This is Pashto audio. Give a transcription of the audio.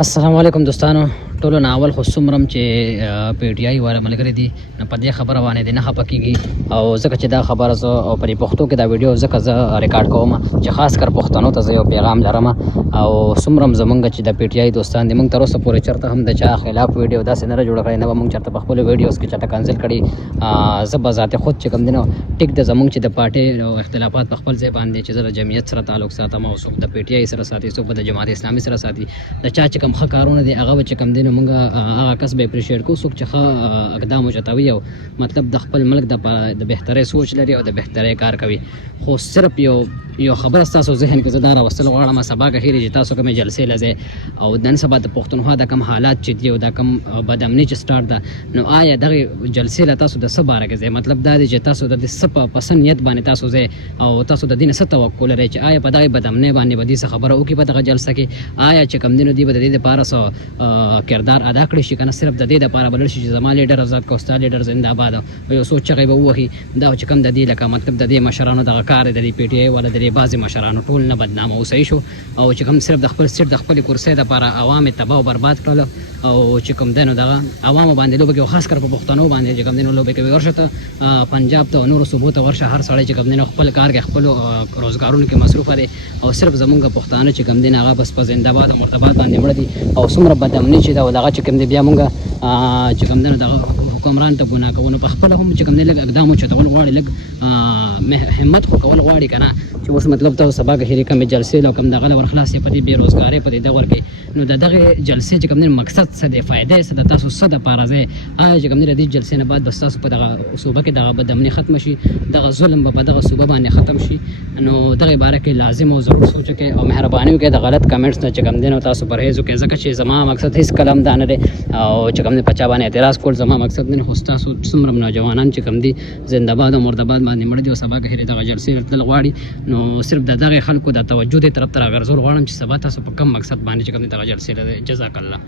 السلام علیکم دوستانو ټولو نه اول خو څومره چې پی ټی آی والا ملګري دي نو په دې خبره باندې دې نه خفه کېږي او ځکه چې دا خبره زه او په پښتو کې دا ویډیو ځکه زه ریکارډ کوم چې خاص کر پښتنو ته زه یو پیغام لرم او څومره زمونږ چې د پی ټی آی دوستان دي موږ تر اوسه پورې چېرته هم د چا خلاف ویډیو داسې نه جوړه کړې نه به موږ چېرته په خپلو ویډیوز کې چېرته کانسل کړي زه به ذات خود چې کوم دی نو ټیک د زمونږ چې د پارټۍ او اختلافات په خپل ځای باندې چې زه د جمعیت سره تعلق ساتم او څوک د پی ټی آی سره ساتي څوک به د جماعت اسلامي سره ساتي د چا چې کوم ښه کارونه دي هغه به چې کوم دی نو موږ هغه کس به اپریشیټ کوو څوک چې ښه اقدام وچتوي او مطلب د خپل ملک د بهترۍ سوچ لري او د بهترۍ کار کوي خو صرف یو خبره ستاسو ذهن کې زه دا راوستل غواړم سبا ګهیرې چې تاسو کومې جلسې لځئ او نن سبا د پښتونخوا د کوم حالات چې دي او دا کوم بدامني چې سټارټ ده نو آیا دغې جلسې له تاسو د څه باره کې ځئ مطلب دا دی چې تاسو د دې څه په پسند نیت باندې تاسو ځئ او تاسو د دې نه څه توقع لرئ چې آیا په دغې بدامنۍ باندې به دې څه خبره وکړي په دغه جلسه کې آیا چې کوم دی نو دوی به د دې دپاره څه کردار ادا کړی شي که نه صرف د دې دپاره به لړ شي چې زما لیډر آزاد کړه ستا لیډر زنده باد او یو څو چغې به ووهي دا چې کوم د دې لکه مطلب د دې مشرانو دغه کار دی د دې پی ټي آی والا د دې بعضې مشرانو ټول نه بدنامه اوسئ شو او چې کوم صرف د خپل سیټ د خپلې کرسۍ دپاره عوام یې تباه او برباد کړل او چې کوم دی نو دغه عوامو باندې لوبه کوي خاص کر په پښتنو باندې چې کوم دی نو لوبه کوي ورشه ته پنجاب ته او نورو صوبو ته ورشه هر سړی چې کوم دی نو خپل کار کې خپلو روزګارونو کې مصروفه دی او صرف زمونږ پښتانه چې کوم دی هغه بس په زنده باد او مرتباد باندې مړه دي او څومره بدامني چې ده او دغه چې کوم دی بیا مونږ چې کوم دی نو دغه حکمران ته ګناه کوو نو په خپله هم چې کوم دی لږ اقدام وچتول غواړي لږ همت خو کول غواړي که نه چې اوس مطلب تاسو سبا ګهیرې کومې جلسې او کوم دغه له ورخلاص یې په دې بېروزګارۍ په دې دور کې نو د دغې جلسې چې کوم دی مقصد څه دی فایده یې څه ده تاسو څه دپاره ځئ آیا چې کوم دی د دې جلسې نه بعد بس تاسو په دغه صوبه کې دغه بدامني ختمه شي دغه ظلم به په دغه صوبه باندې ختم شي نو دغې باره کې لازم او ضرور سوچ وکړئ او مهرباني وکړئ د غلط کمنټس نه چې کوم دی نو تاسو پرهیز وکړئ ځکه چې زما مقصد هېڅ کله هم دا نه دی او چې کوم دی په چا باندې اعتراض کول زما مقصد نه دی خو ستاسو څومره نوجوانان چې کوم دي زنده باد او مردباد باندې مړه دي او سبا ګهیرې دغه جلسې ته تلل غواړي نو صرف د دغې خلکو د توجه دې طرف ته راګرځول غواړم چې سبا تاسو په کوم مقصد باندې چې کوم دی دغه جلسې لرئ جزاک الله